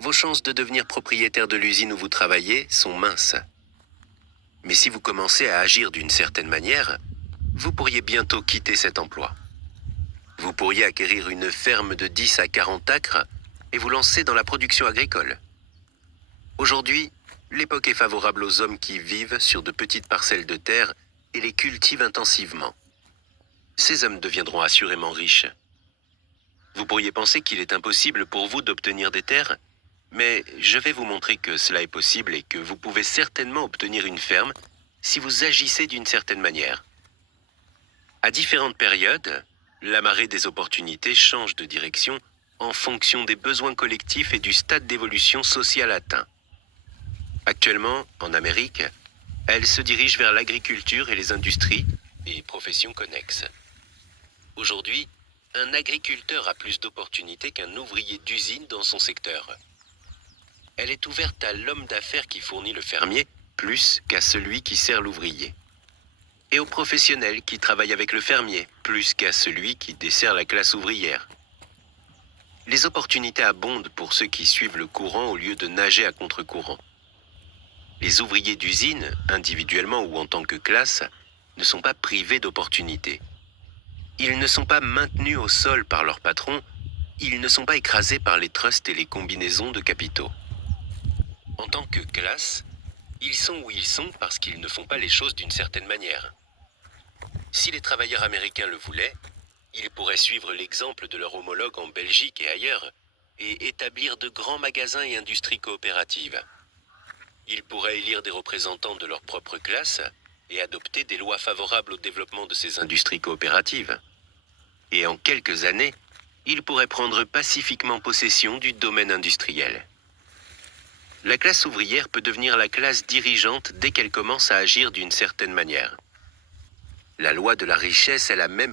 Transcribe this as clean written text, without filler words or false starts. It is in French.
vos chances de devenir propriétaire de l'usine où vous travaillez sont minces. Mais si vous commencez à agir d'une certaine manière, vous pourriez bientôt quitter cet emploi. Vous pourriez acquérir une ferme de 10 à 40 acres et vous lancer dans la production agricole. Aujourd'hui, l'époque est favorable aux hommes qui vivent sur de petites parcelles de terre et les cultivent intensivement. Ces hommes deviendront assurément riches. Vous pourriez penser qu'il est impossible pour vous d'obtenir des terres, mais je vais vous montrer que cela est possible et que vous pouvez certainement obtenir une ferme si vous agissez d'une certaine manière. À différentes périodes, la marée des opportunités change de direction en fonction des besoins collectifs et du stade d'évolution sociale atteint. Actuellement, en Amérique, elle se dirige vers l'agriculture et les industries et professions connexes. Aujourd'hui, un agriculteur a plus d'opportunités qu'un ouvrier d'usine dans son secteur. Elle est ouverte à l'homme d'affaires qui fournit le fermier plus qu'à celui qui sert l'ouvrier. Et aux professionnels qui travaillent avec le fermier plus qu'à celui qui dessert la classe ouvrière. Les opportunités abondent pour ceux qui suivent le courant au lieu de nager à contre-courant. Les ouvriers d'usine, individuellement ou en tant que classe, ne sont pas privés d'opportunités. Ils ne sont pas maintenus au sol par leur patron, ils ne sont pas écrasés par les trusts et les combinaisons de capitaux. En tant que classe, ils sont où ils sont parce qu'ils ne font pas les choses d'une certaine manière. Si les travailleurs américains le voulaient, ils pourraient suivre l'exemple de leurs homologues en Belgique et ailleurs et établir de grands magasins et industries coopératives. Ils pourraient élire des représentants de leur propre classe et adopter des lois favorables au développement de ces industries coopératives. Et en quelques années, ils pourraient prendre pacifiquement possession du domaine industriel. La classe ouvrière peut devenir la classe dirigeante dès qu'elle commence à agir d'une certaine manière. La loi de la richesse est la même pour